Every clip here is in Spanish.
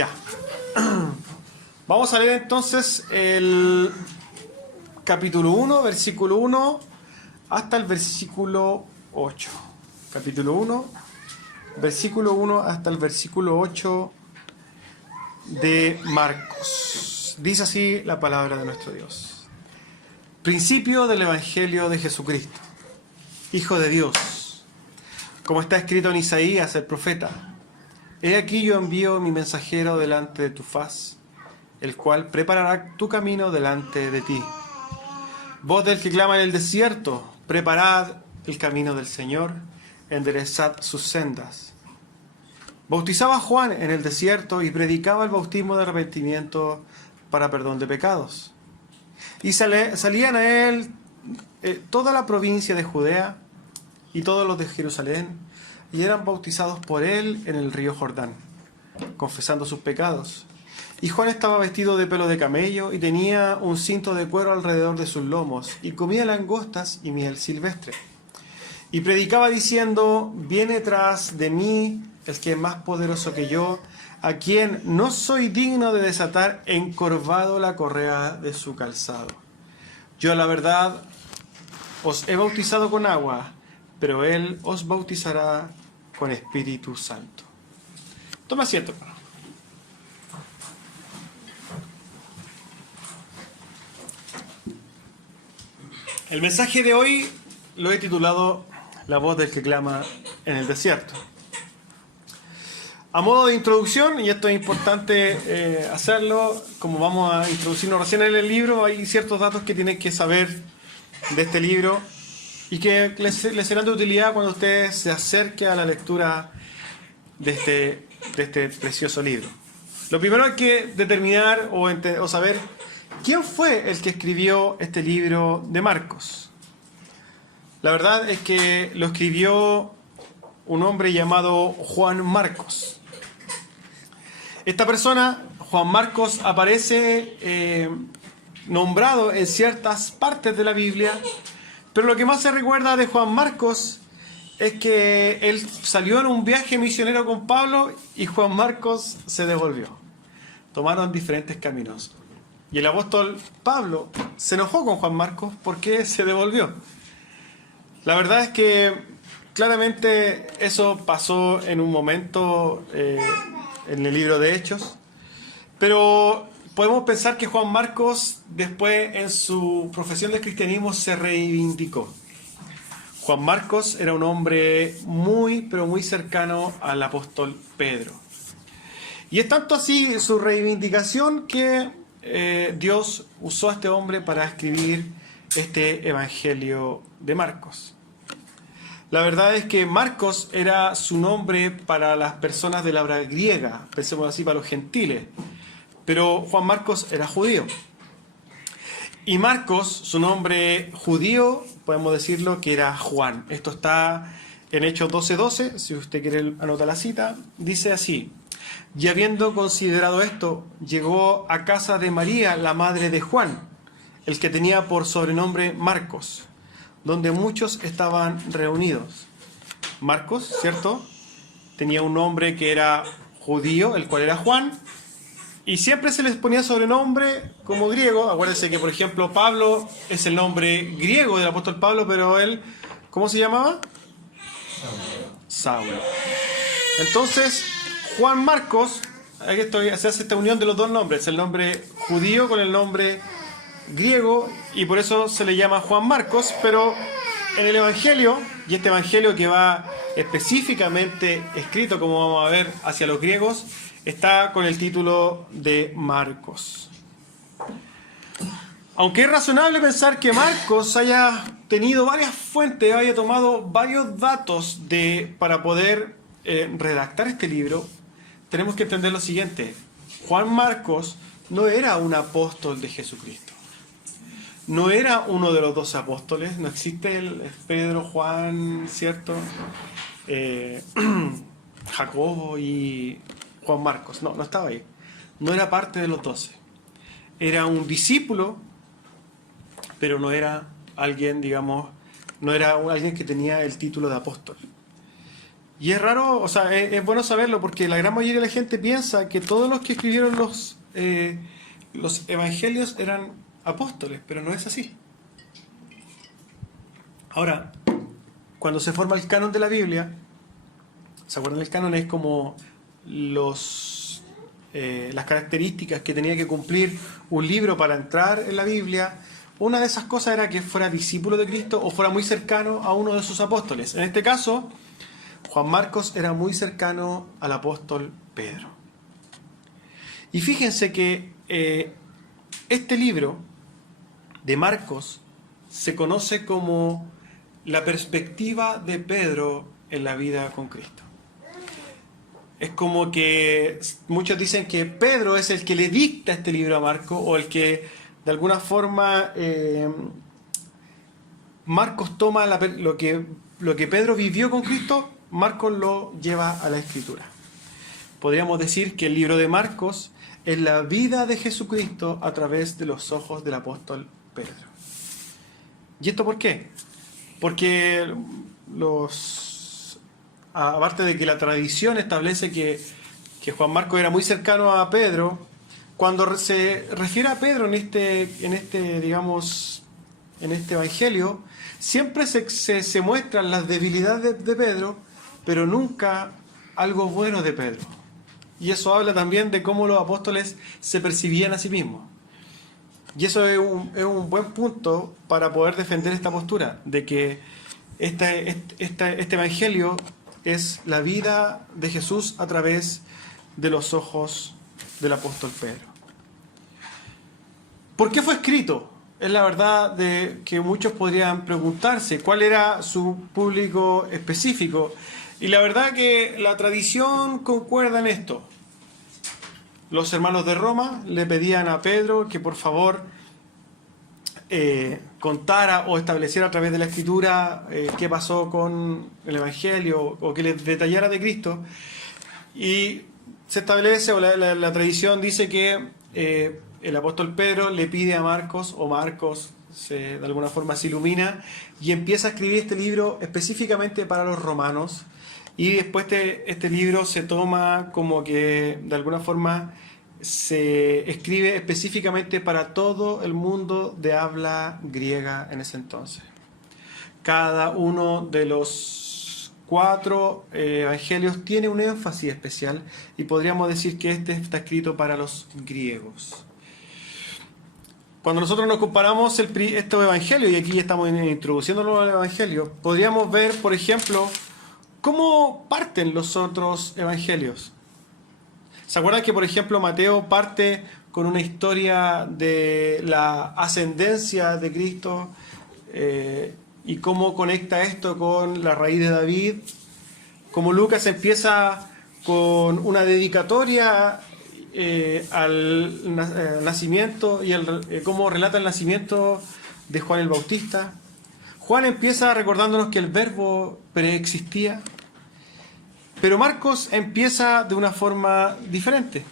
Ya. Vamos a leer entonces el capítulo 1, versículo 1, hasta el versículo 8. Capítulo 1, versículo 1 hasta el versículo 8 de Marcos. Dice así la palabra de nuestro Dios. Principio del Evangelio de Jesucristo, Hijo de Dios. Como está escrito en Isaías, el profeta: He aquí yo envío mi mensajero delante de tu faz, el cual preparará tu camino delante de ti. Voz del que clama en el desierto: preparad el camino del Señor, enderezad sus sendas. Bautizaba Juan en el desierto y predicaba el bautismo de arrepentimiento para perdón de pecados. Y salían a él toda la provincia de Judea y todos los de Jerusalén, y eran bautizados por él en el río Jordán, confesando sus pecados. Y Juan estaba vestido de pelo de camello y tenía un cinto de cuero alrededor de sus lomos, y comía langostas y miel silvestre. Y predicaba diciendo: Viene tras de mí el que es más poderoso que yo, a quien no soy digno de desatar encorvado la correa de su calzado. Yo, la verdad, os he bautizado con agua, pero él os bautizará con Espíritu Santo. Toma asiento. El mensaje de hoy lo he titulado La voz del que clama en el desierto. A modo de introducción, y esto es importante hacerlo, como vamos a introducirnos recién en el libro, hay ciertos datos que tienen que saber de este libro y que les serán de utilidad cuando ustedes se acerquen a la lectura de este precioso libro. Lo primero hay que determinar o saber quién fue el que escribió este libro de Marcos. La verdad es que lo escribió un hombre llamado Juan Marcos. Esta persona, Juan Marcos, aparece nombrado en ciertas partes de la Biblia, pero lo que más se recuerda de Juan Marcos es que él salió en un viaje misionero con Pablo y Juan Marcos se devolvió. Tomaron diferentes caminos. Y el apóstol Pablo se enojó con Juan Marcos porque se devolvió. La verdad es que claramente eso pasó en un momento en el libro de Hechos, pero podemos pensar que Juan Marcos después en su profesión de cristianismo se reivindicó. Juan Marcos era un hombre muy, pero muy cercano al apóstol Pedro. Y es tanto así su reivindicación que Dios usó a este hombre para escribir este Evangelio de Marcos. La verdad es que Marcos era su nombre para las personas de la habla griega, pensemos así, para los gentiles. Pero Juan Marcos era judío. Y Marcos, su nombre judío, podemos decirlo que era Juan. Esto está en Hechos 12:12, si usted quiere anotar la cita. Dice así: Y habiendo considerado esto, llegó a casa de María, la madre de Juan, el que tenía por sobrenombre Marcos, donde muchos estaban reunidos. Marcos, ¿cierto? Tenía un nombre que era judío, el cual era Juan, y siempre se les ponía sobrenombre como griego. Acuérdense que, por ejemplo, Pablo es el nombre griego del apóstol Pablo, pero él, ¿cómo se llamaba? Saulo. Entonces, Juan Marcos, aquí se hace esta unión de los dos nombres, el nombre judío con el nombre griego, y por eso se le llama Juan Marcos. Pero en el Evangelio, y este Evangelio que va específicamente escrito, como vamos a ver, hacia los griegos, está con el título de Marcos. Aunque es razonable pensar que Marcos haya tenido varias fuentes, haya tomado varios datos para poder redactar este libro, tenemos que entender lo siguiente: Juan Marcos no era un apóstol de Jesucristo. No era uno de los 12 apóstoles. No existe el Pedro, Juan, ¿cierto? Jacobo y Juan Marcos. No estaba ahí. No era parte de los 12. Era un discípulo, pero no era alguien, digamos, no era alguien que tenía el título de apóstol. Y es raro, o sea, es bueno saberlo porque la gran mayoría de la gente piensa que todos los que escribieron los evangelios eran apóstoles, pero no es así. Ahora, cuando se forma el canon de la Biblia, ¿se acuerdan? El canon es como las características que tenía que cumplir un libro para entrar en la Biblia. Una de esas cosas era que fuera discípulo de Cristo o fuera muy cercano a uno de sus apóstoles. En este caso, Juan Marcos era muy cercano al apóstol Pedro. Y fíjense que este libro de Marcos se conoce como la perspectiva de Pedro en la vida con Cristo. Es como que muchos dicen que Pedro es el que le dicta este libro a Marcos, o el que de alguna forma Marcos toma lo que Pedro vivió con Cristo, Marcos lo lleva a la Escritura. Podríamos decir que el libro de Marcos es la vida de Jesucristo a través de los ojos del apóstol Pedro. ¿Y esto por qué? Porque aparte de que la tradición establece que Juan Marcos era muy cercano a Pedro, cuando se refiere a Pedro en este evangelio, siempre se muestran las debilidades de Pedro, pero nunca algo bueno de Pedro. Y eso habla también de cómo los apóstoles se percibían a sí mismos. Y eso es un buen punto para poder defender esta postura, de que este evangelio es la vida de Jesús a través de los ojos del apóstol Pedro. ¿Por qué fue escrito? Es la verdad de que muchos podrían preguntarse cuál era su público específico. Y la verdad que la tradición concuerda en esto. Los hermanos de Roma le pedían a Pedro que por favor contara o estableciera a través de la Escritura qué pasó con el Evangelio, o que les detallara de Cristo. Y se establece, o la tradición dice que el apóstol Pedro le pide a Marcos, o Marcos de alguna forma se ilumina y empieza a escribir este libro específicamente para los romanos. Y después este libro se toma como que de alguna forma se escribe específicamente para todo el mundo de habla griega en ese entonces. Cada uno de los 4 evangelios tiene un énfasis especial y podríamos decir que este está escrito para los griegos. Cuando nosotros nos comparamos estos evangelios, y aquí estamos introduciéndonos al evangelio, podríamos ver, por ejemplo, ¿cómo parten los otros evangelios? ¿Se acuerdan que, por ejemplo, Mateo parte con una historia de la ascendencia de Cristo y cómo conecta esto con la raíz de David? Como Lucas empieza con una dedicatoria al nacimiento y cómo relata el nacimiento de Juan el Bautista. Juan empieza recordándonos que el verbo preexistía. Pero Marcos empieza de una forma diferente.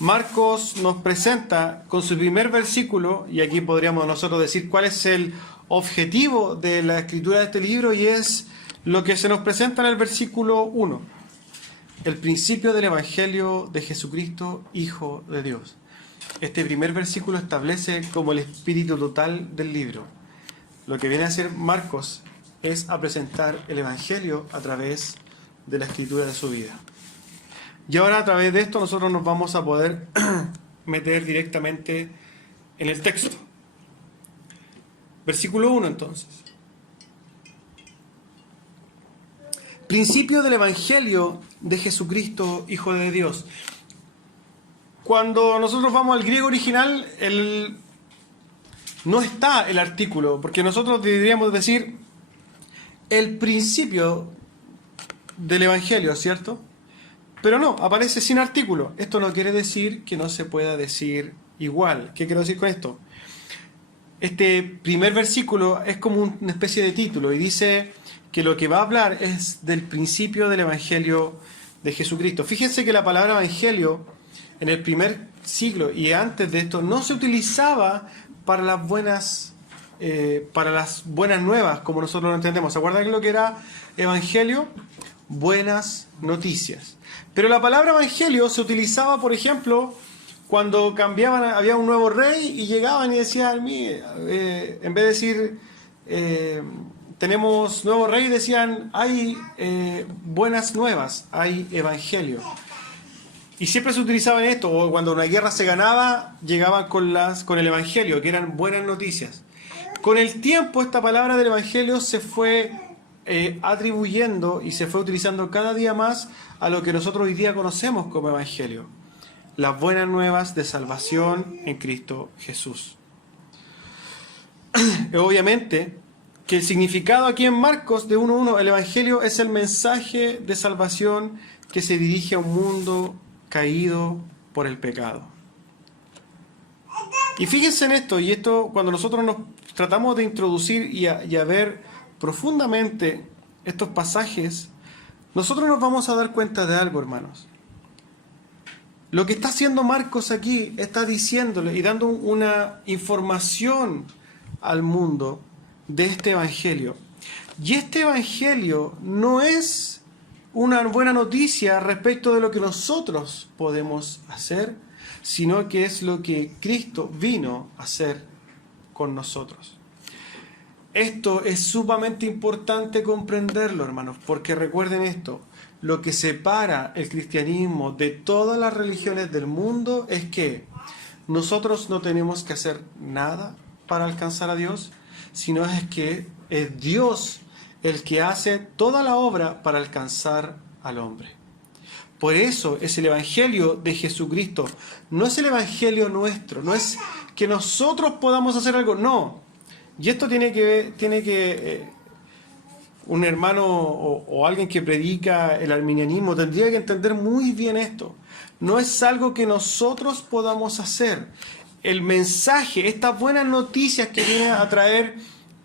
Marcos nos presenta con su primer versículo, y aquí podríamos nosotros decir cuál es el objetivo de la escritura de este libro, y es lo que se nos presenta en el versículo 1. El principio del Evangelio de Jesucristo, Hijo de Dios. Este primer versículo establece como el espíritu total del libro. Lo que viene a hacer Marcos es a presentar el Evangelio a través de la escritura de su vida. Y ahora a través de esto nosotros nos vamos a poder meter directamente en el texto. Versículo 1 entonces. Principio del Evangelio de Jesucristo, Hijo de Dios. Cuando nosotros vamos al griego original, no está el artículo, porque nosotros deberíamos decir el principio del Evangelio, ¿cierto? Pero no, aparece sin artículo. Esto no quiere decir que no se pueda decir igual. ¿Qué quiero decir con esto? Este primer versículo es como una especie de título y dice que lo que va a hablar es del principio del Evangelio de Jesucristo. Fíjense que la palabra Evangelio en el primer siglo y antes de esto no se utilizaba para las buenas nuevas, como nosotros lo entendemos. ¿Se acuerdan de lo que era Evangelio? buenas noticias. Pero la palabra evangelio se utilizaba, por ejemplo, cuando cambiaban, había un nuevo rey y llegaban y decían, en vez de decir tenemos nuevo rey, decían hay buenas nuevas, hay evangelio. Y siempre se utilizaba en esto, o cuando una guerra se ganaba, llegaban con el evangelio, que eran buenas noticias. Con el tiempo esta palabra del evangelio se fue atribuyendo y se fue utilizando cada día más a lo que nosotros hoy día conocemos como evangelio. Las buenas nuevas de salvación en Cristo Jesús. Obviamente que el significado aquí en Marcos de 1:1, el evangelio es el mensaje de salvación que se dirige a un mundo caído por el pecado. Y fíjense en esto, y esto cuando nosotros nos tratamos de introducir y a ver profundamente estos pasajes, nosotros nos vamos a dar cuenta de algo, hermanos. Lo que está haciendo Marcos aquí, está diciéndole y dando una información al mundo de este evangelio. Y este evangelio no es una buena noticia respecto de lo que nosotros podemos hacer, sino que es lo que Cristo vino a hacer con nosotros. Esto es sumamente importante comprenderlo, hermanos, porque recuerden esto, lo que separa el cristianismo de todas las religiones del mundo es que nosotros no tenemos que hacer nada para alcanzar a Dios, sino es que es Dios el que hace toda la obra para alcanzar al hombre. Por eso es el evangelio de Jesucristo, no es el evangelio nuestro, no es que nosotros podamos hacer algo, no. Y esto tiene que un hermano o alguien que predica el arminianismo tendría que entender muy bien esto. No es algo que nosotros podamos hacer. El mensaje, estas buenas noticias que viene a traer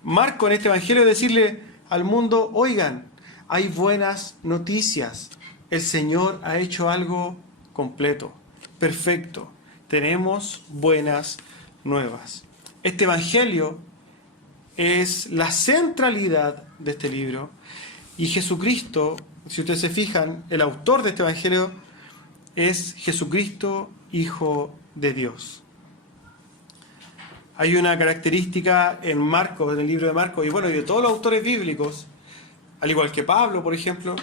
Marco en este evangelio, es decirle al mundo, oigan, hay buenas noticias. El Señor ha hecho algo completo, perfecto. Tenemos buenas nuevas. Este evangelio es la centralidad de este libro. Y Jesucristo, si ustedes se fijan, el autor de este evangelio es Jesucristo, Hijo de Dios. Hay una característica en Marcos, en el libro de Marcos, y bueno, y de todos los autores bíblicos, al igual que Pablo, por ejemplo,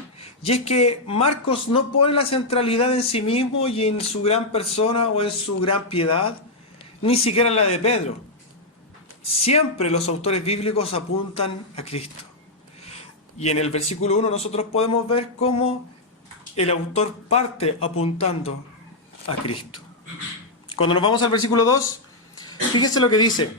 y es que Marcos no pone la centralidad en sí mismo y en su gran persona o en su gran piedad, ni siquiera en la de Pedro. Siempre los autores bíblicos apuntan a Cristo. Y en el versículo 1 nosotros podemos ver cómo el autor parte apuntando a Cristo. Cuando nos vamos al versículo 2, fíjense lo que dice.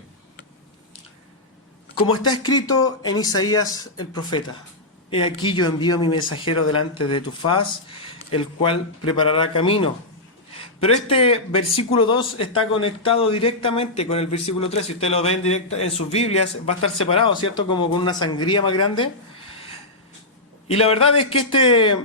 Como está escrito en Isaías el profeta, he aquí yo envío mi mensajero delante de tu faz, el cual preparará camino. Pero este versículo 2 está conectado directamente con el versículo 3. Si ustedes lo ven en sus Biblias, va a estar separado, ¿cierto? Como con una sangría más grande. Y la verdad es que este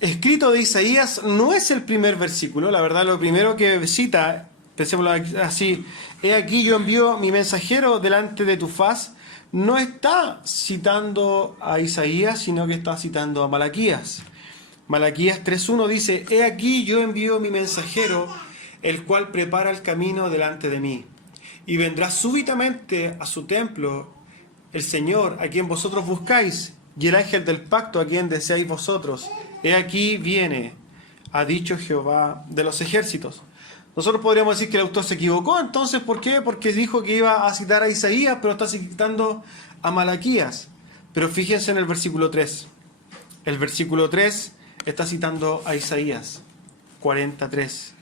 escrito de Isaías no es el primer versículo. La verdad, lo primero que cita, pensémoslo así, he aquí yo envío mi mensajero delante de tu faz, no está citando a Isaías, sino que está citando a Malaquías. Malaquías 3:1 dice, he aquí yo envío mi mensajero, el cual prepara el camino delante de mí. Y vendrá súbitamente a su templo el Señor, a quien vosotros buscáis, y el ángel del pacto, a quien deseáis vosotros. He aquí viene, ha dicho Jehová de los ejércitos. Nosotros podríamos decir que el autor se equivocó, entonces, ¿por qué? Porque dijo que iba a citar a Isaías, pero está citando a Malaquías. Pero fíjense en el versículo 3. El versículo 3 está citando a Isaías 43.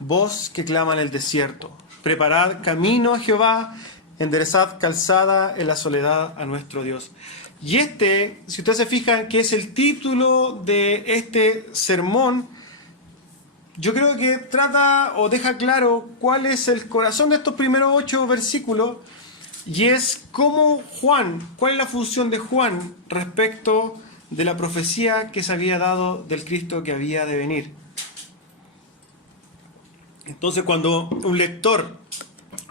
Voz que clama en el desierto, preparad camino a Jehová, enderezad calzada en la soledad a nuestro Dios. Y si ustedes se fijan, que es el título de este sermón, yo creo que trata o deja claro cuál es el corazón de estos primeros 8 versículos, y es cómo cuál es la función de Juan respecto de la profecía que se había dado del Cristo que había de venir. Entonces, cuando un lector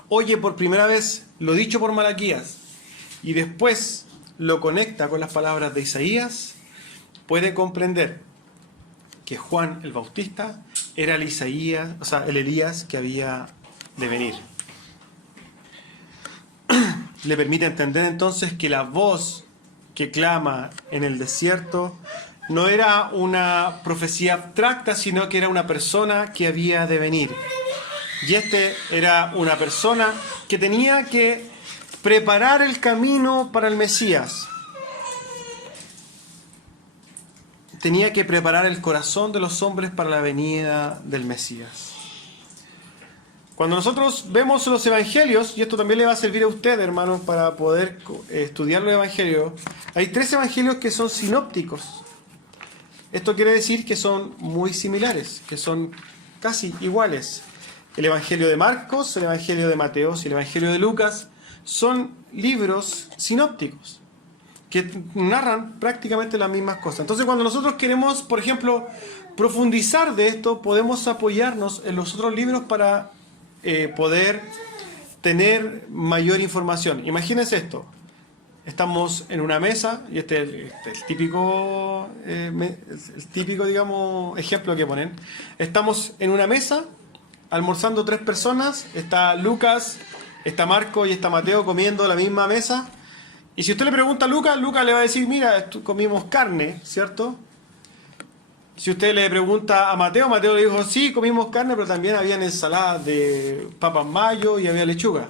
oye por primera vez lo dicho por Malaquías y después lo conecta con las palabras de Isaías, puede comprender que Juan el Bautista era el Isaías, o sea, el Elías que había de venir. Le permite entender entonces que la voz que clama en el desierto no era una profecía abstracta, sino que era una persona que había de venir. Y era una persona que tenía que preparar el camino para el Mesías. Tenía que preparar el corazón de los hombres para la venida del Mesías. Cuando nosotros vemos los evangelios, y esto también le va a servir a usted, hermanos, para poder estudiar los evangelios, hay 3 evangelios que son sinópticos. Esto quiere decir que son muy similares, que son casi iguales. El evangelio de Marcos, el evangelio de Mateo y el evangelio de Lucas son libros sinópticos que narran prácticamente las mismas cosas. Entonces, cuando nosotros queremos, por ejemplo, profundizar de esto, podemos apoyarnos en los otros libros para poder tener mayor información. Imagínense esto. Estamos en una mesa, y este es el típico, digamos, ejemplo que ponen. Estamos en una mesa, almorzando 3 personas. Está Lucas, está Marco y está Mateo comiendo la misma mesa. Y si usted le pregunta a Lucas, Lucas le va a decir, mira, comimos carne, ¿cierto? Si usted le pregunta a Mateo, Mateo le dijo, sí, comimos carne, pero también había ensaladas de papas mayo y había lechuga.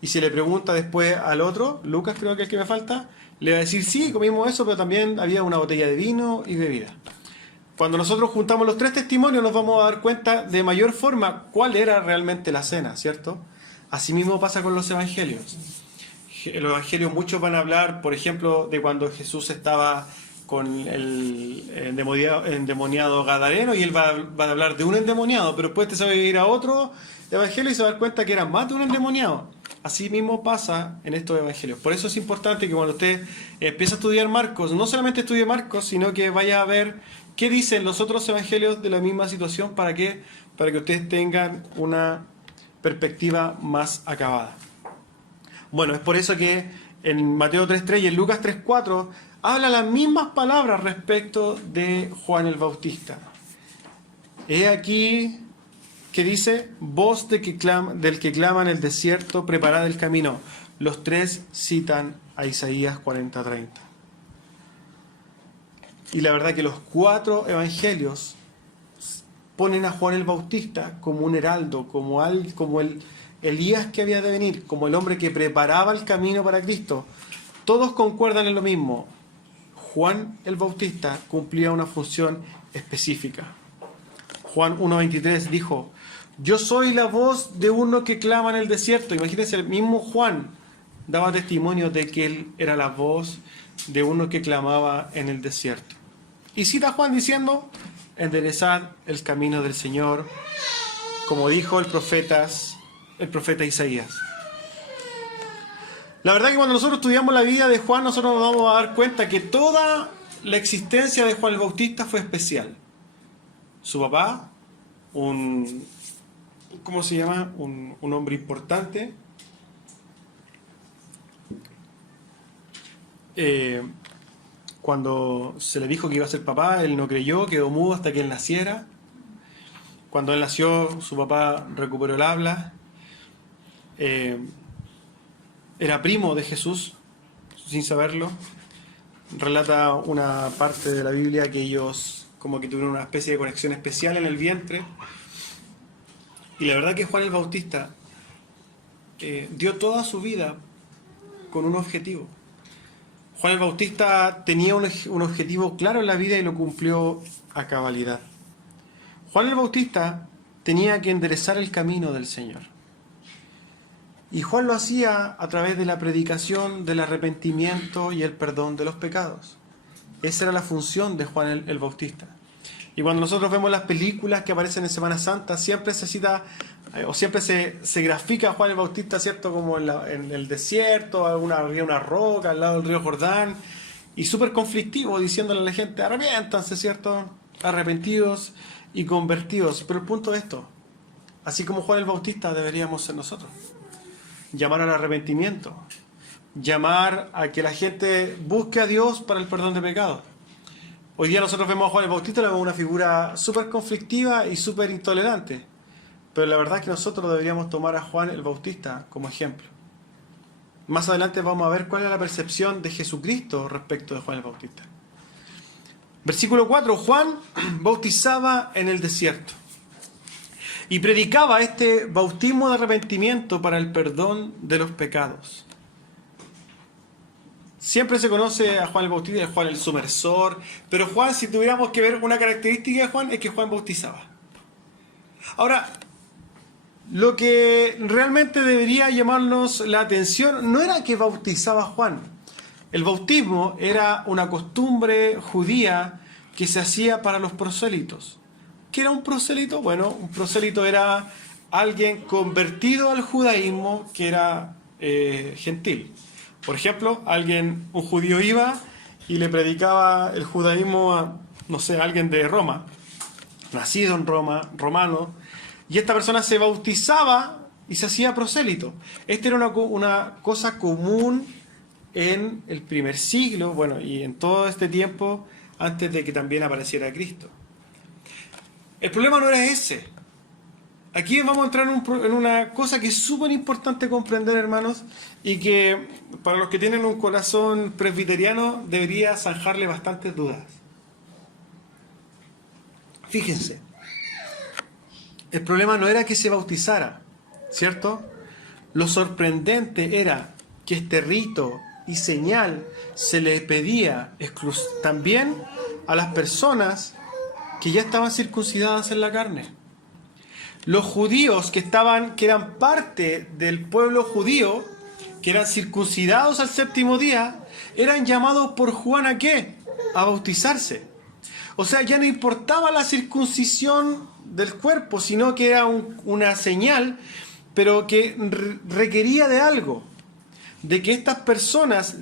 Y si le pregunta después al otro, Lucas creo que es el que me falta, le va a decir, sí, comimos eso, pero también había una botella de vino y bebida. Cuando nosotros juntamos los 3 testimonios nos vamos a dar cuenta de mayor forma cuál era realmente la cena, ¿cierto? Asimismo pasa con los evangelios. En los evangelios muchos van a hablar, por ejemplo, de cuando Jesús estaba con el endemoniado gadareno, y él va a hablar de un endemoniado, pero después se va a ir a otro evangelio y se va a dar cuenta que era más de un endemoniado. Así mismo pasa en estos evangelios. Por eso es importante que cuando usted empiece a estudiar Marcos, no solamente estudie Marcos, sino que vaya a ver qué dicen los otros evangelios de la misma situación, para que ustedes tengan una perspectiva más acabada. Bueno, es por eso que en Mateo 3.3 y en Lucas 3.4 habla las mismas palabras respecto de Juan el Bautista. He aquí que dice, voz del que clama en el desierto, preparad el camino. Los 3 citan a Isaías 40.30. Y la verdad que los 4 evangelios ponen a Juan el Bautista como un heraldo, como el Elías que había de venir, como el hombre que preparaba el camino para Cristo. Todos concuerdan en lo mismo. Juan el Bautista cumplía una función específica. Juan 1.23 dijo, yo soy la voz de uno que clama en el desierto. Imagínense, el mismo Juan daba testimonio de que él era la voz de uno que clamaba en el desierto. Y cita a Juan diciendo, enderezad el camino del Señor, como dijo el profeta Isaías. La verdad que cuando nosotros estudiamos la vida de Juan, nosotros nos vamos a dar cuenta que toda la existencia de Juan el Bautista fue especial. Su papá, un hombre importante, cuando se le dijo que iba a ser papá, él no creyó, quedó mudo hasta que él naciera. Cuando él nació, su papá recuperó el habla. Era primo de Jesús, sin saberlo. Relata una parte de la Biblia que ellos como que tuvieron una especie de conexión especial en el vientre. Y la verdad que Juan el Bautista dio toda su vida con un objetivo. Juan el Bautista tenía un objetivo claro en la vida y lo cumplió a cabalidad. Juan el Bautista tenía que enderezar el camino del Señor. Y Juan lo hacía a través de la predicación del arrepentimiento y el perdón de los pecados. Esa era la función de Juan el Bautista. Y cuando nosotros vemos las películas que aparecen en Semana Santa, siempre se cita, o siempre se grafica a Juan el Bautista, ¿cierto? Como en el desierto, había una roca al lado del río Jordán, y súper conflictivo, diciéndole a la gente, arrepiéntanse, ¿cierto? Arrepentidos y convertidos. Pero el punto es esto, así como Juan el Bautista deberíamos ser nosotros. Llamar al arrepentimiento, llamar a que la gente busque a Dios para el perdón de pecados. Hoy día nosotros vemos a Juan el Bautista como una figura súper conflictiva y súper intolerante. Pero la verdad es que nosotros deberíamos tomar a Juan el Bautista como ejemplo. Más adelante vamos a ver cuál es la percepción de Jesucristo respecto de Juan el Bautista. Versículo 4. Juan bautizaba en el desierto y predicaba este bautismo de arrepentimiento para el perdón de los pecados. Siempre se conoce a Juan el Bautista, Juan el Sumersor, pero Juan, si tuviéramos que ver una característica de Juan, es que Juan bautizaba. Ahora, lo que realmente debería llamarnos la atención no era que bautizaba Juan. El bautismo era una costumbre judía que se hacía para los prosélitos. ¿Qué era un prosélito? Bueno, un prosélito era alguien convertido al judaísmo que era gentil. Por ejemplo, un judío iba y le predicaba el judaísmo a, no sé, a alguien de Roma, nacido en Roma, romano, y esta persona se bautizaba y se hacía prosélito. Esta era una cosa común en el primer siglo, bueno, y en todo este tiempo antes de que también apareciera Cristo. El problema no era ese. Aquí vamos a entrar en una cosa que es súper importante comprender, hermanos, y que para los que tienen un corazón presbiteriano debería zanjarle bastantes dudas. Fíjense, el problema no era que se bautizara, ¿cierto? Lo sorprendente era que este rito y señal se le pedía también a las personas que ya estaban circuncidadas en la carne. Los judíos que eran parte del pueblo judío, que eran circuncidados al séptimo día, eran llamados por Juan ¿a qué? A bautizarse. O sea, ya no importaba la circuncisión del cuerpo, sino que era una señal, pero que requería de algo, de que estas personas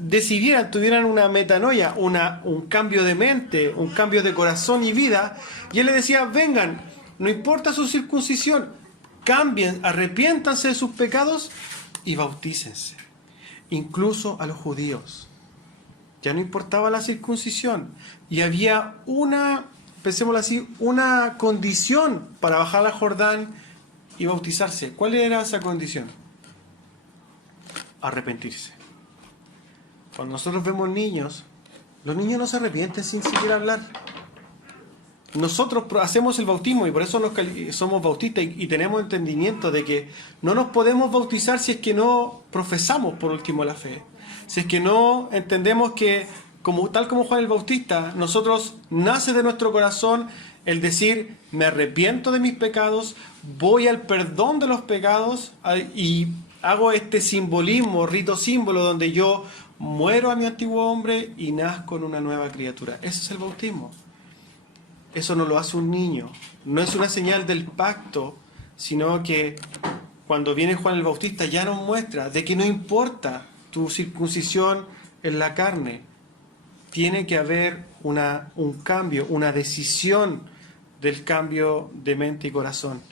tuvieran una metanoia, un cambio de mente, un cambio de corazón y vida, y él les decía, vengan, no importa su circuncisión, cambien, arrepiéntanse de sus pecados y bautícense. Incluso a los judíos. Ya no importaba la circuncisión. Y había pensémoslo así, una condición para bajar al Jordán y bautizarse. ¿Cuál era esa condición? Arrepentirse. Cuando nosotros vemos niños, los niños no se arrepienten sin siquiera hablar. Nosotros hacemos el bautismo y por eso somos bautistas y tenemos entendimiento de que no nos podemos bautizar si es que no profesamos por último la fe. Si es que no entendemos que, tal como Juan el Bautista, nosotros nace de nuestro corazón el decir, me arrepiento de mis pecados, voy al perdón de los pecados y hago este simbolismo, rito símbolo, donde yo muero a mi antiguo hombre y nazco en una nueva criatura. Ese es el bautismo. Eso no lo hace un niño. No es una señal del pacto, sino que cuando viene Juan el Bautista ya nos muestra de que no importa tu circuncisión en la carne. Tiene que haber un cambio, una decisión del cambio de mente y corazón.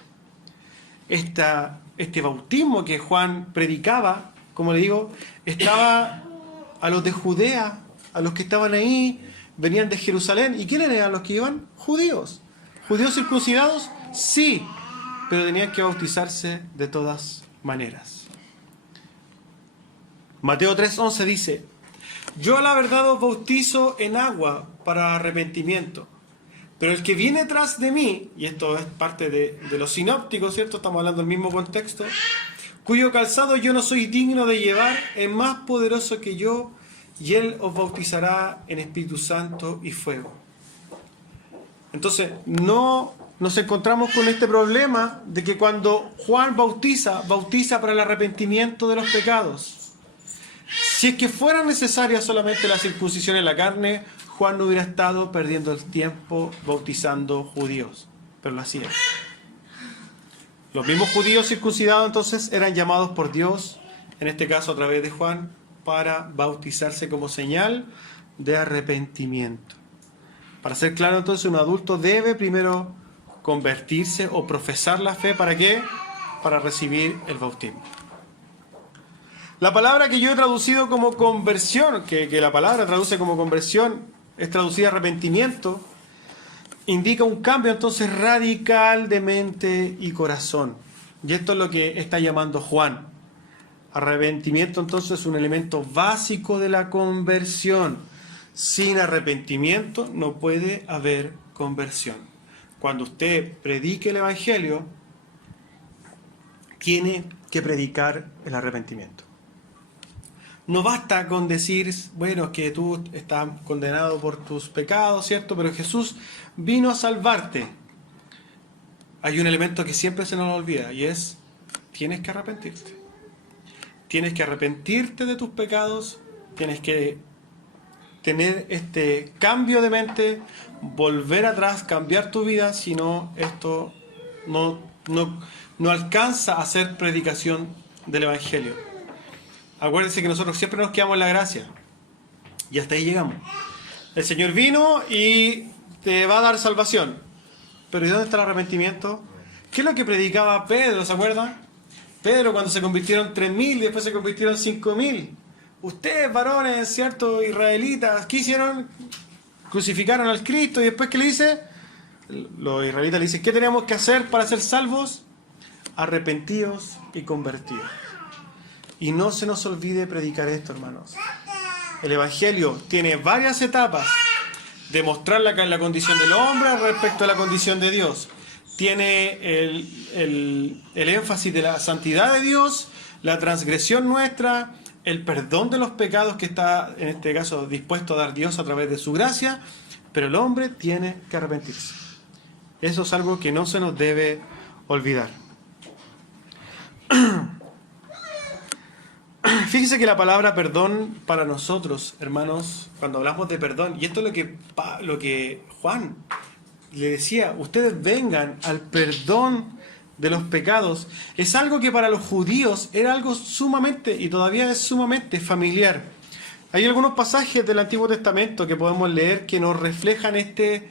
Este bautismo que Juan predicaba, como le digo, estaba a los de Judea, a los que estaban ahí, venían de Jerusalén. ¿Y quiénes eran los que iban? Judíos. ¿Judíos circuncidados? Sí, pero tenían que bautizarse de todas maneras. Mateo 3:11 dice, yo a la verdad os bautizo en agua para arrepentimiento, pero el que viene tras de mí, y esto es parte de los sinópticos, ¿cierto? Estamos hablando del mismo contexto, cuyo calzado yo no soy digno de llevar, es más poderoso que yo, y él os bautizará en Espíritu Santo y fuego. Entonces, no nos encontramos con este problema de que cuando Juan bautiza para el arrepentimiento de los pecados. Si es que fuera necesaria solamente la circuncisión en la carne, Juan no hubiera estado perdiendo el tiempo bautizando judíos, pero lo hacía. Los mismos judíos circuncidados entonces eran llamados por Dios, en este caso a través de Juan, para bautizarse como señal de arrepentimiento. Para ser claro, entonces, un adulto debe primero convertirse o profesar la fe. ¿Para qué? Para recibir el bautismo. La palabra que yo he traducido como conversión, que la palabra traduce como conversión, es traducida arrepentimiento, indica un cambio entonces radical de mente y corazón. Y esto es lo que está llamando Juan. Arrepentimiento entonces es un elemento básico de la conversión. Sin arrepentimiento no puede haber conversión. Cuando usted predique el Evangelio, tiene que predicar el arrepentimiento. No basta con decir, bueno, que tú estás condenado por tus pecados, ¿cierto? Pero Jesús vino a salvarte. Hay un elemento que siempre se nos olvida y es, tienes que arrepentirte. Tienes que arrepentirte de tus pecados, tienes que tener este cambio de mente, volver atrás, cambiar tu vida, si no, esto no alcanza a ser predicación del Evangelio. Acuérdense que nosotros siempre nos quedamos en la gracia. Y hasta ahí llegamos. El Señor vino y te va a dar salvación. Pero ¿y dónde está el arrepentimiento? ¿Qué es lo que predicaba Pedro? ¿Se acuerdan? Pedro cuando se convirtieron 3.000 y después se convirtieron 5.000. Ustedes, varones, ¿cierto? Israelitas, ¿qué hicieron? Crucificaron al Cristo y después ¿qué le dice? Los israelitas le dicen, ¿qué tenemos que hacer para ser salvos? Arrepentidos y convertidos. Y no se nos olvide predicar esto, hermanos. El Evangelio tiene varias etapas. Demostrar la condición del hombre respecto a la condición de Dios. Tiene el énfasis de la santidad de Dios, la transgresión nuestra, el perdón de los pecados que está, en este caso, dispuesto a dar Dios a través de su gracia, pero el hombre tiene que arrepentirse. Eso es algo que no se nos debe olvidar. Fíjese que la palabra perdón para nosotros, hermanos, cuando hablamos de perdón, y esto es lo que Juan le decía, ustedes vengan al perdón de los pecados, es algo que para los judíos era algo sumamente, y todavía es sumamente familiar. Hay algunos pasajes del Antiguo Testamento que podemos leer que nos reflejan este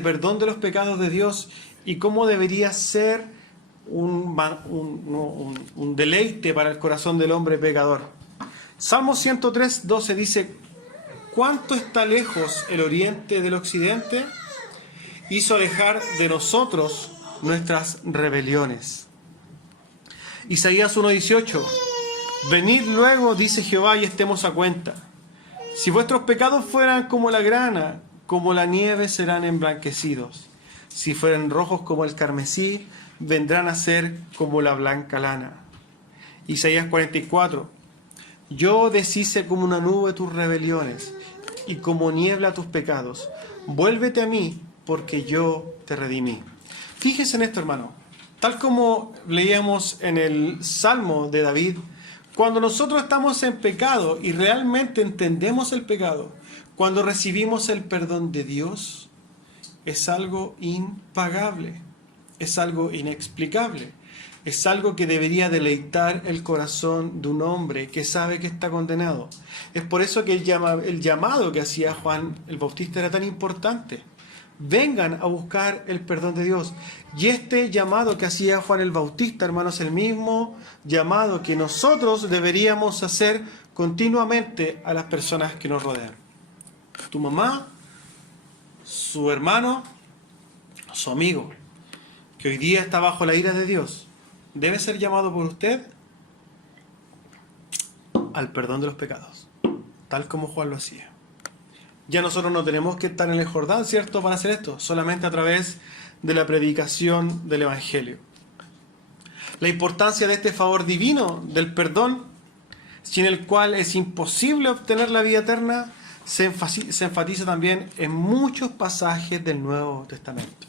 perdón de los pecados de Dios y cómo debería ser un deleite para el corazón del hombre pecador. Salmo 103:12 dice: ¿cuánto está lejos el oriente del occidente? Hizo alejar de nosotros nuestras rebeliones. Isaías 1:18: venid luego, dice Jehová, y estemos a cuenta. Si vuestros pecados fueran como la grana, como la nieve serán emblanquecidos. Si fueran rojos como el carmesí, vendrán a ser como la blanca lana. Isaías 44: yo deshice como una nube tus rebeliones y como niebla tus pecados. Vuélvete a mí, porque yo te redimí. Fíjese en esto, hermano. Tal como leíamos en el Salmo de David, cuando nosotros estamos en pecado y realmente entendemos el pecado, cuando recibimos el perdón de Dios, es algo impagable. Es algo inexplicable. Es algo que debería deleitar el corazón de un hombre que sabe que está condenado. Es por eso que el llamado que hacía Juan el Bautista era tan importante. Vengan a buscar el perdón de Dios. Y este llamado que hacía Juan el Bautista, hermanos, es el mismo llamado que nosotros deberíamos hacer continuamente a las personas que nos rodean. Tu mamá, su hermano, su amigo, que hoy día está bajo la ira de Dios, debe ser llamado por usted al perdón de los pecados, tal como Juan lo hacía. Ya nosotros no tenemos que estar en el Jordán, ¿cierto?, para hacer esto, solamente a través de la predicación del Evangelio. La importancia de este favor divino, del perdón, sin el cual es imposible obtener la vida eterna, se enfatiza también en muchos pasajes del Nuevo Testamento.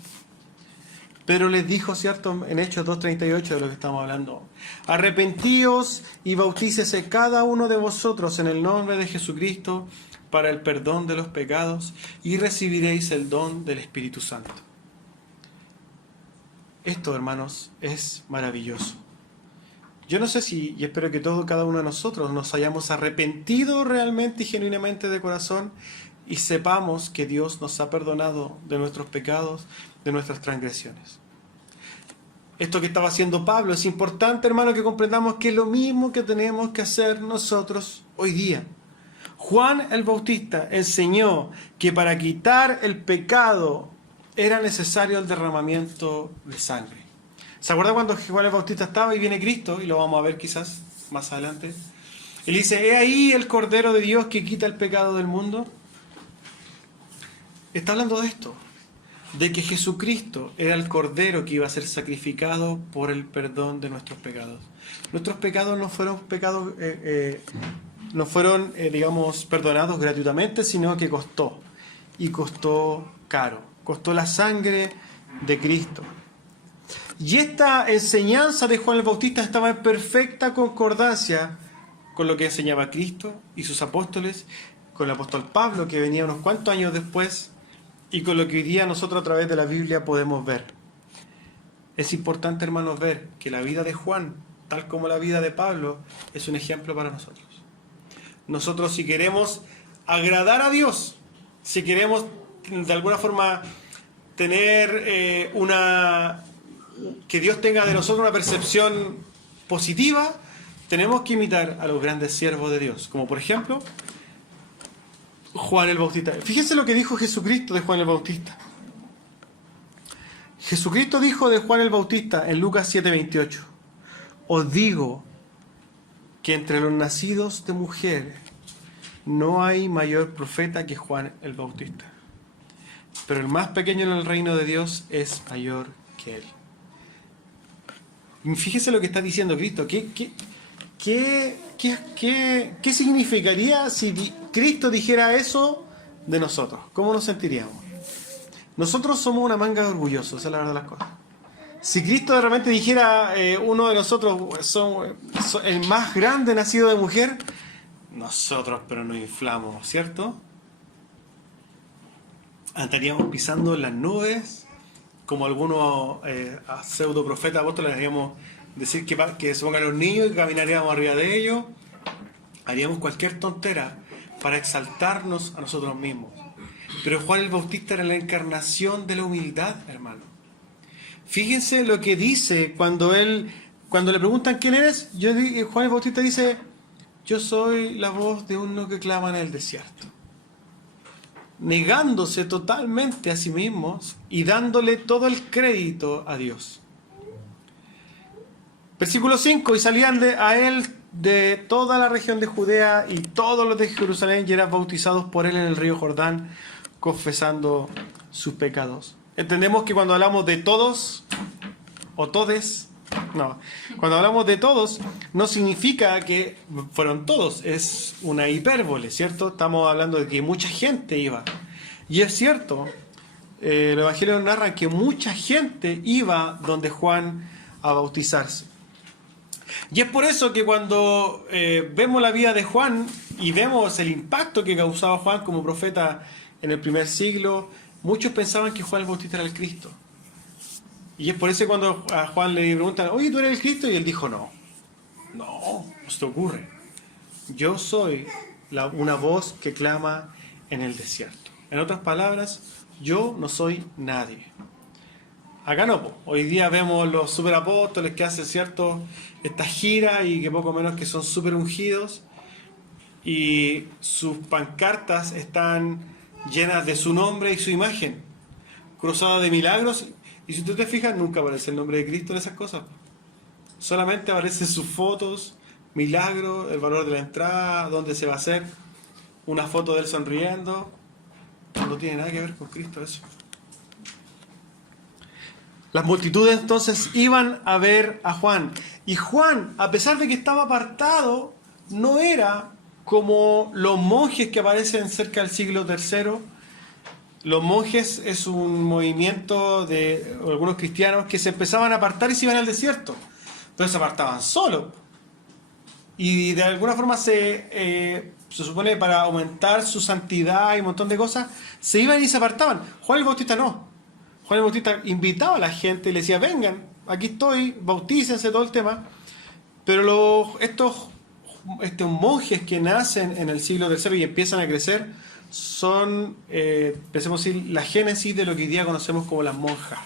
Pedro les dijo, ¿cierto?, en Hechos 2:38 de lo que estamos hablando: arrepentíos y bautícese cada uno de vosotros en el nombre de Jesucristo para el perdón de los pecados y recibiréis el don del Espíritu Santo. Esto, hermanos, es maravilloso. Yo no sé si, y espero que cada uno de nosotros nos hayamos arrepentido realmente y genuinamente de corazón y sepamos que Dios nos ha perdonado de nuestros pecados, de nuestras transgresiones. Esto que estaba haciendo Pablo es importante, hermano, que comprendamos que es lo mismo que tenemos que hacer nosotros hoy día. Juan el Bautista enseñó que para quitar el pecado era necesario el derramamiento de sangre. ¿Se acuerda cuando Juan el Bautista estaba y viene Cristo? Y lo vamos a ver quizás más adelante. Él dice, he ahí el Cordero de Dios que quita el pecado del mundo. Está hablando de esto, de que Jesucristo era el Cordero que iba a ser sacrificado por el perdón de nuestros pecados. Nuestros pecados no fueron digamos, perdonados gratuitamente, sino que costó. Y costó caro. Costó la sangre de Cristo. Y esta enseñanza de Juan el Bautista estaba en perfecta concordancia con lo que enseñaba Cristo y sus apóstoles, con el apóstol Pablo, que venía unos cuantos años después, y con lo que hoy día nosotros a través de la Biblia podemos ver. Es importante, hermanos, ver que la vida de Juan, tal como la vida de Pablo, es un ejemplo para nosotros. Nosotros, si queremos agradar a Dios, si queremos de alguna forma tener que Dios tenga de nosotros una percepción positiva, tenemos que imitar a los grandes siervos de Dios, como por ejemplo Juan el Bautista. Fíjense lo que dijo Jesucristo de Juan el Bautista. Jesucristo dijo de Juan el Bautista en Lucas 7:28, os digo que entre los nacidos de mujer no hay mayor profeta que Juan el Bautista, pero el más pequeño en el reino de Dios es mayor que él. Fíjese lo que está diciendo Cristo. ¿Qué significaría si Cristo dijera eso de nosotros? ¿Cómo nos sentiríamos? Nosotros somos una manga de orgullosos, esa es la verdad de las cosas. Si Cristo de repente dijera, uno de nosotros son el más grande nacido de mujer, nosotros pero nos inflamos, ¿cierto? Andaríamos pisando las nubes, como algunos pseudo profetas apóstoles haríamos decir que se pongan los niños y caminaríamos arriba de ellos. Haríamos cualquier tontera para exaltarnos a nosotros mismos. Pero Juan el Bautista era la encarnación de la humildad, hermano. Fíjense lo que dice cuando le preguntan quién eres. Juan el Bautista dice, yo soy la voz de uno que clama en el desierto. Negándose totalmente a sí mismos y dándole todo el crédito a Dios. Versículo 5, y salían a él de toda la región de Judea y todos los de Jerusalén y eran bautizados por él en el río Jordán, confesando sus pecados. Entendemos que cuando hablamos de todos o todes, no, cuando hablamos de todos no significa que fueron todos, es una hipérbole, ¿cierto? Estamos hablando de que mucha gente iba. Y es cierto, los evangelios narran que mucha gente iba donde Juan a bautizarse. Y es por eso que cuando vemos la vida de Juan y vemos el impacto que causaba Juan como profeta en el primer siglo, muchos pensaban que Juan el Bautista era el Cristo. Y es por eso que cuando a Juan le preguntan, oye, ¿tú eres el Cristo? Y él dijo, no se te ocurre. Yo soy una voz que clama en el desierto. En otras palabras, yo no soy nadie. Acá no, hoy día vemos los superapóstoles que hacen esta gira y que poco menos que son super ungidos y sus pancartas están llenas de su nombre y su imagen, cruzadas de milagros, y si tú te fijas nunca aparece el nombre de Cristo en esas cosas, solamente aparecen sus fotos, milagros, el valor de la entrada, dónde se va a hacer, una foto de él sonriendo. No tiene nada que ver con Cristo eso. Las multitudes entonces iban a ver a Juan. Y Juan, a pesar de que estaba apartado, no era como los monjes que aparecen cerca del siglo III. Los monjes es un movimiento de algunos cristianos que se empezaban a apartar y se iban al desierto. Pero se apartaban solos. Y de alguna forma se supone para aumentar su santidad y un montón de cosas, se iban y se apartaban. Juan el Bautista no. Juan el Bautista invitaba a la gente y le decía, vengan, aquí estoy, bautícense, todo el tema. Pero estos monjes que nacen en el siglo III y empiezan a crecer son, pensemos decir, la génesis de lo que hoy día conocemos como las monjas.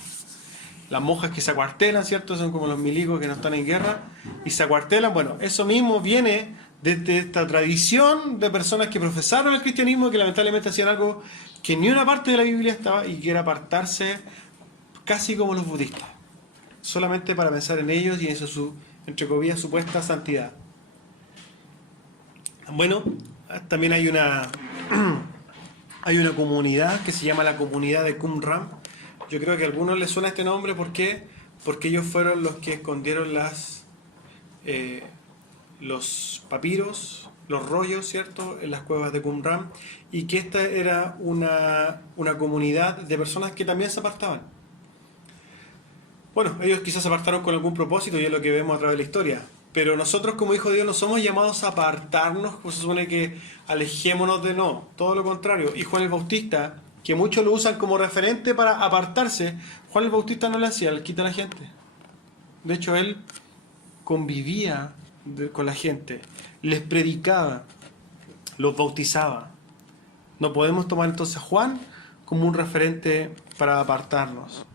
Las monjas que se acuartelan, ¿cierto? Son como los milicos que no están en guerra y se acuartelan. Bueno, eso mismo viene desde esta tradición de personas que profesaron el cristianismo, que lamentablemente hacían algo que ni una parte de la Biblia estaba, y que era apartarse casi como los budistas, solamente para pensar en ellos y en su, entre comillas, supuesta santidad. Bueno, también hay una comunidad que se llama la comunidad de Qumran. Yo creo que a algunos les suena este nombre. ¿Por qué? Porque ellos fueron los que escondieron los papiros, los rollos, ¿cierto?, en las cuevas de Qumran, y que esta era una comunidad de personas que también se apartaban. Bueno, ellos quizás se apartaron con algún propósito, y es lo que vemos a través de la historia. Pero nosotros como hijos de Dios no somos llamados a apartarnos, pues se supone que alejémonos de no, todo lo contrario. Y Juan el Bautista, que muchos lo usan como referente para apartarse, Juan el Bautista no le hacía, le quita a la gente. De hecho, él convivía con la gente, les predicaba, los bautizaba. No podemos tomar entonces a Juan como un referente para apartarnos.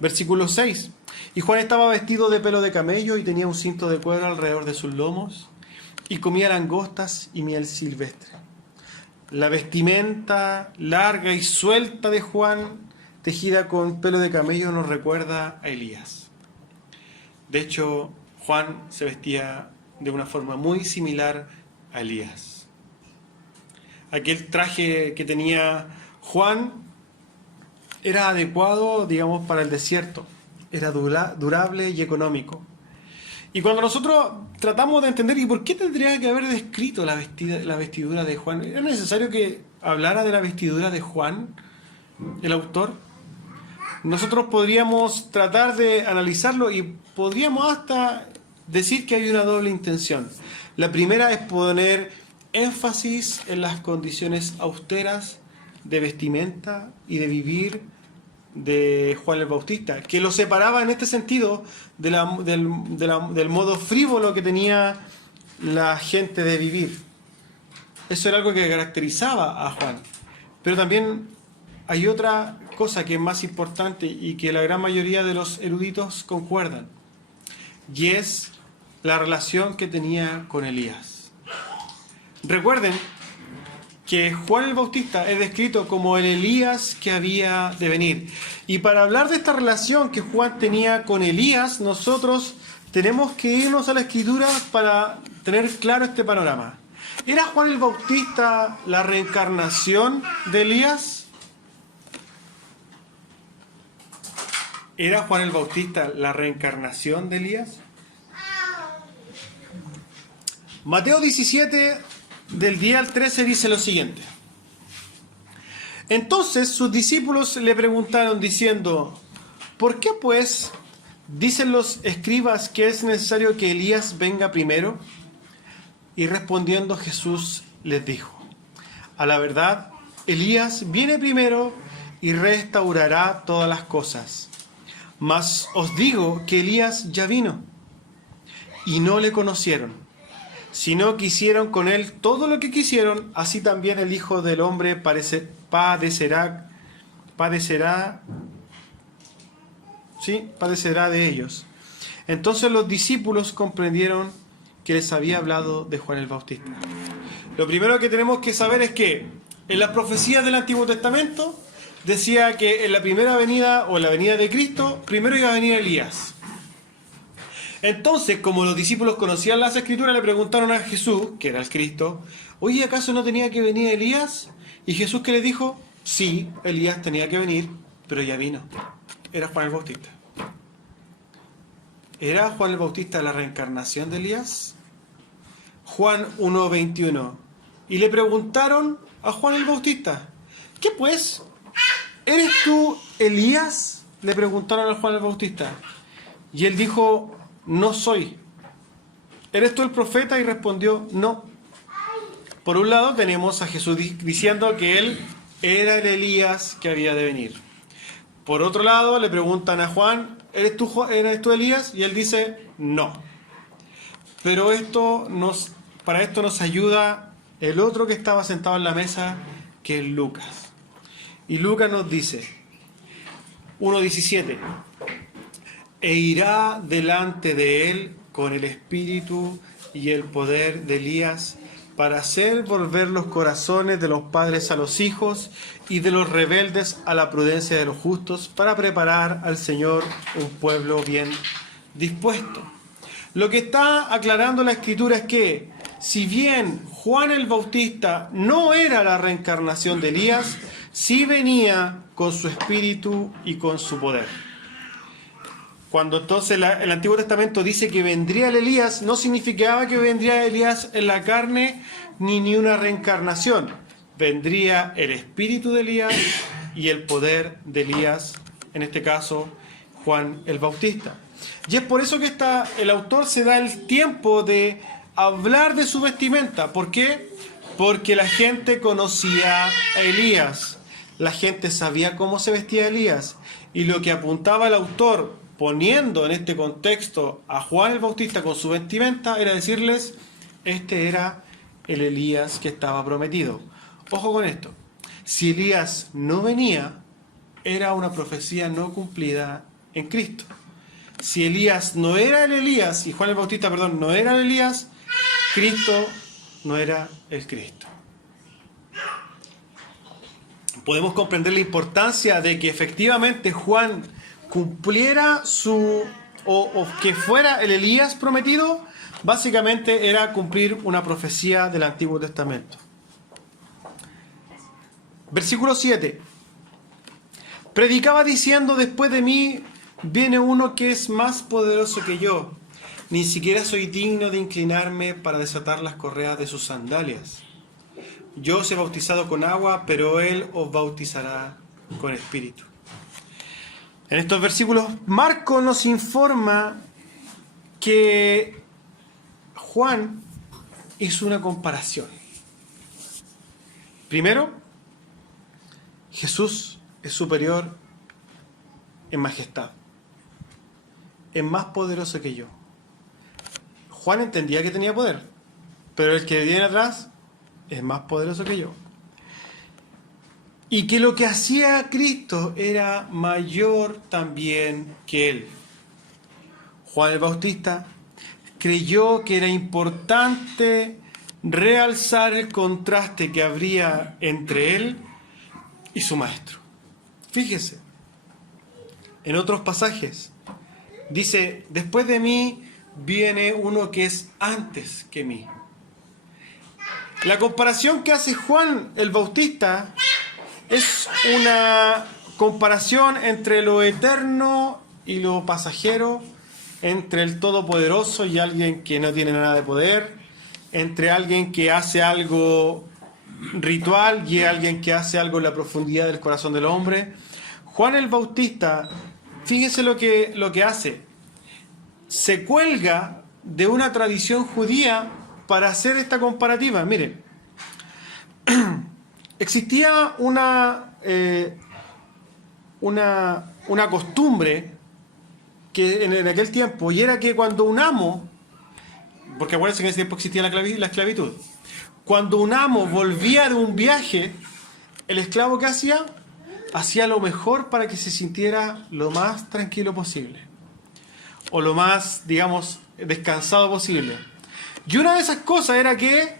Versículo 6. Y Juan estaba vestido de pelo de camello y tenía un cinto de cuero alrededor de sus lomos, y comía langostas y miel silvestre. La vestimenta larga y suelta de Juan, tejida con pelo de camello, nos recuerda a Elías. De hecho, Juan se vestía de una forma muy similar a Elías. Aquel traje que tenía Juan era adecuado, digamos, para el desierto. Era durable y económico. Y cuando nosotros tratamos de entender, ¿y por qué tendría que haber descrito la vestidura de Juan? ¿Era necesario que hablara de la vestidura de Juan, el autor? Nosotros podríamos tratar de analizarlo y podríamos hasta decir que hay una doble intención. La primera es poner énfasis en las condiciones austeras de vestimenta y de vivir de Juan el Bautista, que lo separaba en este sentido del modo frívolo que tenía la gente de vivir. Eso era algo que caracterizaba a Juan. Pero también hay otra cosa que es más importante y que la gran mayoría de los eruditos concuerdan, y es la relación que tenía con Elías. Recuerden que Juan el Bautista es descrito como el Elías que había de venir. Y para hablar de esta relación que Juan tenía con Elías, nosotros tenemos que irnos a la Escritura para tener claro este panorama. ¿Era Juan el Bautista la reencarnación de Elías? ¿Era Juan el Bautista la reencarnación de Elías? Mateo 17, del 10 al 13, dice lo siguiente. Entonces sus discípulos le preguntaron diciendo: ¿por qué pues dicen los escribas que es necesario que Elías venga primero? Y respondiendo Jesús les dijo: a la verdad, Elías viene primero y restaurará todas las cosas. Mas os digo que Elías ya vino y no le conocieron, sino que hicieron con él todo lo que quisieron. Así también el Hijo del Hombre padecerá de ellos. Entonces los discípulos comprendieron que les había hablado de Juan el Bautista. Lo primero que tenemos que saber es que en las profecías del Antiguo Testamento decía que en la primera venida o en la venida de Cristo, primero iba a venir Elías. Entonces, como los discípulos conocían las Escrituras, le preguntaron a Jesús, que era el Cristo: oye, ¿acaso no tenía que venir Elías? Y Jesús, ¿qué le dijo? Sí, Elías tenía que venir, pero ya vino. Era Juan el Bautista. ¿Era Juan el Bautista la reencarnación de Elías? Juan 1:21. Y le preguntaron a Juan el Bautista: ¿qué pues? ¿Eres tú Elías? Le preguntaron a Juan el Bautista. Y él dijo: no soy. ¿Eres tú el profeta? Y respondió: no. Por un lado tenemos a Jesús diciendo que él era el Elías que había de venir. Por otro lado le preguntan a Juan: ¿eres tú Elías? Y él dice: no. Pero para esto nos ayuda el otro que estaba sentado en la mesa, que es Lucas. Y Lucas nos dice, 1:17: e irá delante de él con el espíritu y el poder de Elías para hacer volver los corazones de los padres a los hijos y de los rebeldes a la prudencia de los justos, para preparar al Señor un pueblo bien dispuesto. Lo que está aclarando la Escritura es que, si bien Juan el Bautista no era la reencarnación de Elías, sí venía con su espíritu y con su poder. Cuando entonces el Antiguo Testamento dice que vendría el Elías, no significaba que vendría Elías en la carne ni una reencarnación. Vendría el espíritu de Elías y el poder de Elías, en este caso Juan el Bautista. Y es por eso que el autor se da el tiempo de hablar de su vestimenta. ¿Por qué? Porque la gente conocía a Elías. La gente sabía cómo se vestía Elías. Y lo que apuntaba el autor, poniendo en este contexto a Juan el Bautista con su vestimenta, era decirles, este era el Elías que estaba prometido. Ojo con esto. Si Elías no venía, era una profecía no cumplida en Cristo. Si Elías no era el Elías, y Juan el Bautista, perdón, no era el Elías, Cristo no era el Cristo. Podemos comprender la importancia de que efectivamente Juan cumpliera o que fuera el Elías prometido. Básicamente era cumplir una profecía del Antiguo Testamento. Versículo 7. Predicaba diciendo, después de mí viene uno que es más poderoso que yo. Ni siquiera soy digno de inclinarme para desatar las correas de sus sandalias. Yo os he bautizado con agua, pero él os bautizará con espíritu. En estos versículos, Marcos nos informa que Juan hizo una comparación. Primero, Jesús es superior en majestad. Es más poderoso que yo. Juan entendía que tenía poder, pero el que viene atrás es más poderoso que yo. Y que lo que hacía Cristo era mayor también que él. Juan el Bautista creyó que era importante realzar el contraste que habría entre él y su maestro. Fíjese, en otros pasajes dice, después de mí viene uno que es antes que mí. La comparación que hace Juan el Bautista es una comparación entre lo eterno y lo pasajero, entre el Todopoderoso y alguien que no tiene nada de poder, entre alguien que hace algo ritual y alguien que hace algo en la profundidad del corazón del hombre. Juan el Bautista, fíjese lo que hace. Se cuelga de una tradición judía para hacer esta comparativa. Miren, existía una costumbre que en aquel tiempo, y era que cuando un amo, porque acuérdense que en ese tiempo existía la esclavitud, cuando un amo volvía de un viaje, el esclavo ¿qué hacía? Hacía lo mejor para que se sintiera lo más tranquilo posible, o lo más, digamos, descansado posible. Y una de esas cosas era que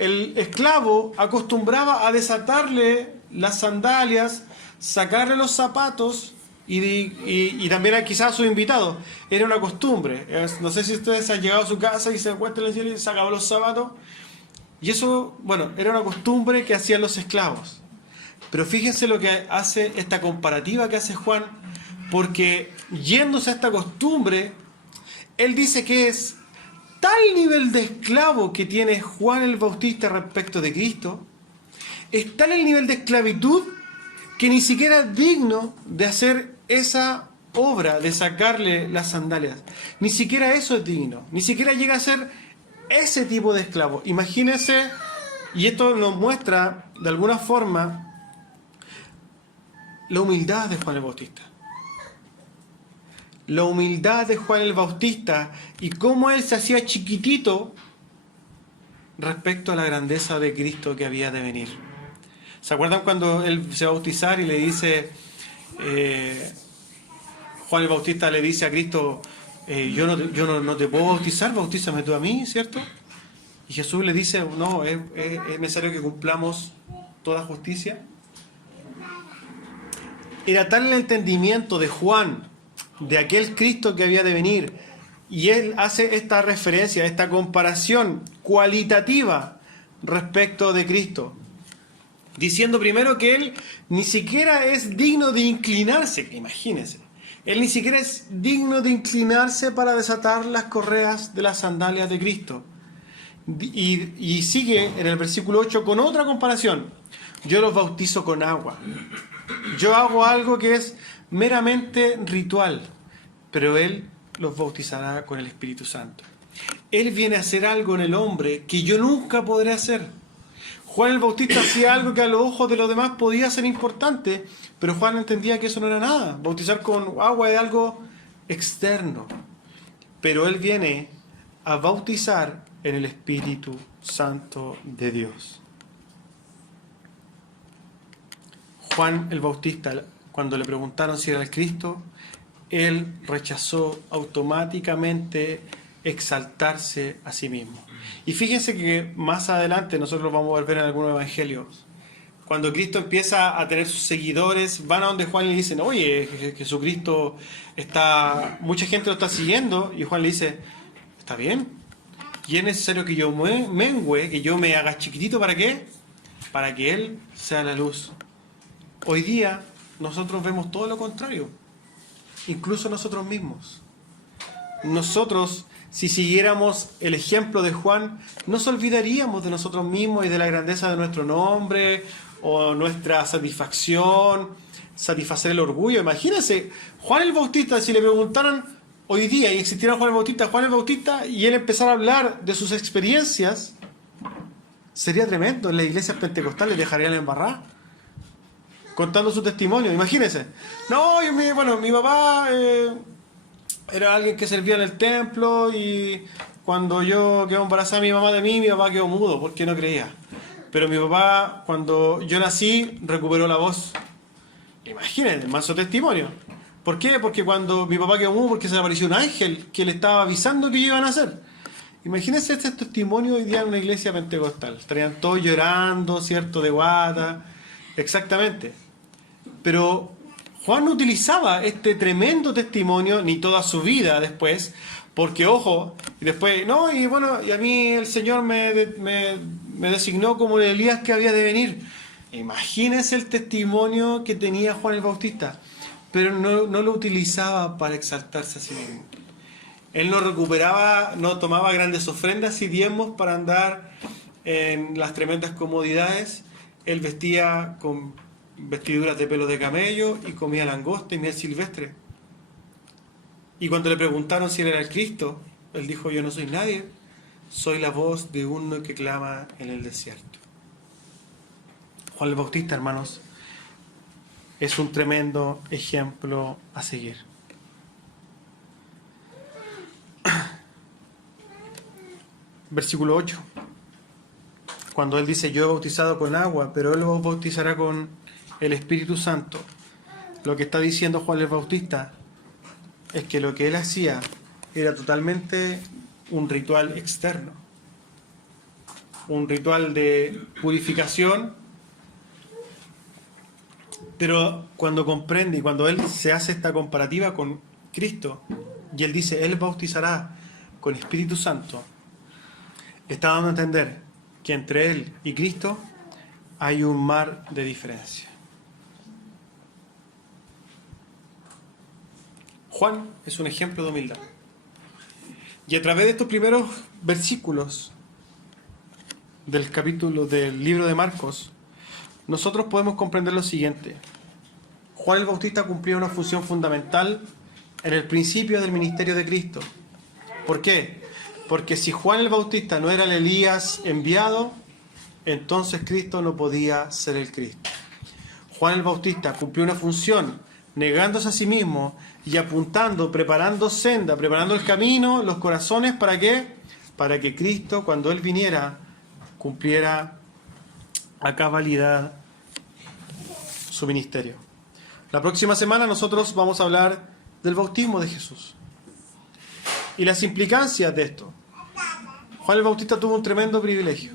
el esclavo acostumbraba a desatarle las sandalias, sacarle los zapatos y también quizás a sus invitados. Era una costumbre. No sé si ustedes han llegado a su casa y se encuentran en el cielo y sacaban los zapatos. Y eso, bueno, era una costumbre que hacían los esclavos. Pero fíjense lo que hace esta comparativa que hace Juan, porque yéndose a esta costumbre, él dice que es tal nivel de esclavo que tiene Juan el Bautista respecto de Cristo, es tal el nivel de esclavitud que ni siquiera es digno de hacer esa obra de sacarle las sandalias. Ni siquiera eso es digno, ni siquiera llega a ser ese tipo de esclavo. Imagínense, y esto nos muestra de alguna forma la humildad de Juan el Bautista. La humildad de Juan el Bautista y cómo él se hacía chiquitito respecto a la grandeza de Cristo que había de venir. ¿Se acuerdan cuando él se va a bautizar y le dice, Juan el Bautista le dice a Cristo, no te puedo bautizar, bautízame tú a mí, ¿cierto? Y Jesús le dice, no, es necesario que cumplamos toda justicia. Era tal el entendimiento de Juan, de aquel Cristo que había de venir, y él hace esta referencia, esta comparación cualitativa respecto de Cristo, diciendo primero que él ni siquiera es digno de inclinarse, imagínense, él ni siquiera es digno de inclinarse para desatar las correas de las sandalias de Cristo. Y sigue en el versículo 8 con otra comparación. Yo los bautizo con agua. Yo hago algo que es meramente ritual, pero Él los bautizará con el Espíritu Santo. Él viene a hacer algo en el hombre que yo nunca podré hacer. Juan el Bautista hacía algo que a los ojos de los demás podía ser importante, pero Juan entendía que eso no era nada. Bautizar con agua es algo externo. Pero Él viene a bautizar en el Espíritu Santo de Dios. Juan el Bautista, cuando le preguntaron si era el Cristo, él rechazó automáticamente exaltarse a sí mismo. Y fíjense que más adelante nosotros vamos a ver en algunos evangelios, cuando Cristo empieza a tener sus seguidores, van a donde Juan y le dicen, oye, Jesucristo mucha gente lo está siguiendo, y Juan le dice, está bien, y es necesario que yo mengüe, que yo me haga chiquitito, ¿para qué? Para que Él sea la luz. Hoy día nosotros vemos todo lo contrario, incluso nosotros mismos. Nosotros, si siguiéramos el ejemplo de Juan, nos olvidaríamos de nosotros mismos y de la grandeza de nuestro nombre o nuestra satisfacción, satisfacer el orgullo. Imagínense, Juan el Bautista, si le preguntaran hoy día y existiera Juan el Bautista y él empezara a hablar de sus experiencias, sería tremendo. En las iglesias pentecostales dejarían la embarrada contando su testimonio. Imagínense, no, mi papá era alguien que servía en el templo, y cuando yo quedé embarazada mi mamá de mí, mi papá quedó mudo porque no creía, pero mi papá, cuando yo nací, recuperó la voz. Imagínense, manso testimonio. ¿Por qué? Porque cuando mi papá quedó mudo, porque se le apareció un ángel que le estaba avisando que iban a hacer. Imagínense este testimonio hoy día en una iglesia pentecostal. Estarían todos llorando, ¿cierto? De guata. Exactamente. Pero Juan no utilizaba este tremendo testimonio ni toda su vida después, porque, ojo, y después, no, y bueno, y a mí el Señor me designó como el Elías que había de venir. Imagínense el testimonio que tenía Juan el Bautista, pero no lo utilizaba para exaltarse a sí mismo. Él no tomaba grandes ofrendas y diezmos para andar en las tremendas comodidades. Él vestía con vestiduras de pelo de camello y comía langosta y miel silvestre. Y cuando le preguntaron si él era el Cristo, él dijo, yo no soy nadie, soy la voz de uno que clama en el desierto. Juan el Bautista, hermanos, es un tremendo ejemplo a seguir. Versículo 8. Cuando él dice, yo he bautizado con agua, pero él os bautizará con el Espíritu Santo. Lo que está diciendo Juan el Bautista es que lo que él hacía era totalmente un ritual externo, un ritual de purificación, pero cuando comprende y cuando él se hace esta comparativa con Cristo y él dice, él bautizará con Espíritu Santo, está dando a entender que entre él y Cristo hay un mar de diferencia. Juan es un ejemplo de humildad. Y a través de estos primeros versículos del capítulo del libro de Marcos, nosotros podemos comprender lo siguiente. Juan el Bautista cumplía una función fundamental en el principio del ministerio de Cristo. ¿Por qué? Porque si Juan el Bautista no era el Elías enviado, entonces Cristo no podía ser el Cristo. Juan el Bautista cumplió una función negándose a sí mismo y apuntando, preparando senda, preparando el camino, los corazones, ¿para qué? Para que Cristo, cuando Él viniera, cumpliera a cabalidad su ministerio. La próxima semana nosotros vamos a hablar del bautismo de Jesús. y las implicancias de esto. Juan el Bautista tuvo un tremendo privilegio.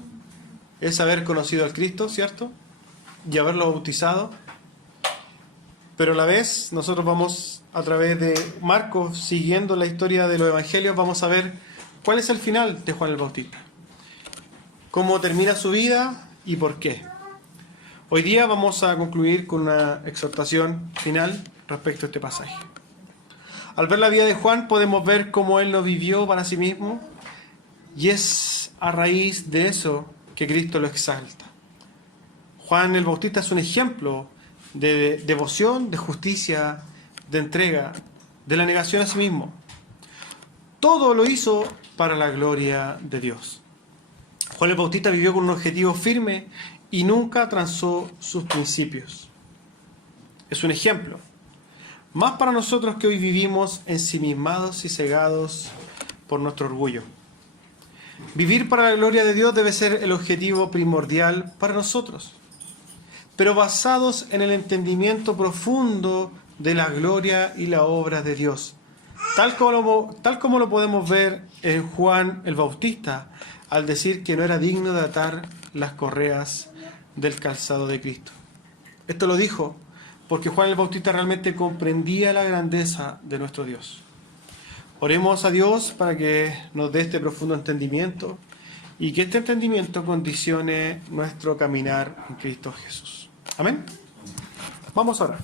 Es haber conocido al Cristo, ¿cierto? Y haberlo bautizado. Pero a la vez, nosotros vamos a través de Marcos, siguiendo la historia de los evangelios, vamos a ver cuál es el final de Juan el Bautista. Cómo termina su vida y por qué. Hoy día vamos a concluir con una exhortación final respecto a este pasaje. Al ver la vida de Juan podemos ver cómo él lo vivió para sí mismo, y es a raíz de eso que Cristo lo exalta. Juan el Bautista es un ejemplo de devoción, de justicia, de entrega, de la negación a sí mismo. Todo lo hizo para la gloria de Dios. Juan el Bautista vivió con un objetivo firme y nunca transó sus principios. Es un ejemplo. Más para nosotros que hoy vivimos ensimismados y cegados por nuestro orgullo. Vivir para la gloria de Dios debe ser el objetivo primordial para nosotros, pero basados en el entendimiento profundo de la gloria y la obra de Dios, tal como lo podemos ver en Juan el Bautista, al decir que no era digno de atar las correas del calzado de Cristo. Esto lo dijo porque Juan el Bautista realmente comprendía la grandeza de nuestro Dios. Oremos a Dios para que nos dé este profundo entendimiento y que este entendimiento condicione nuestro caminar en Cristo Jesús. Amén. Vamos a orar.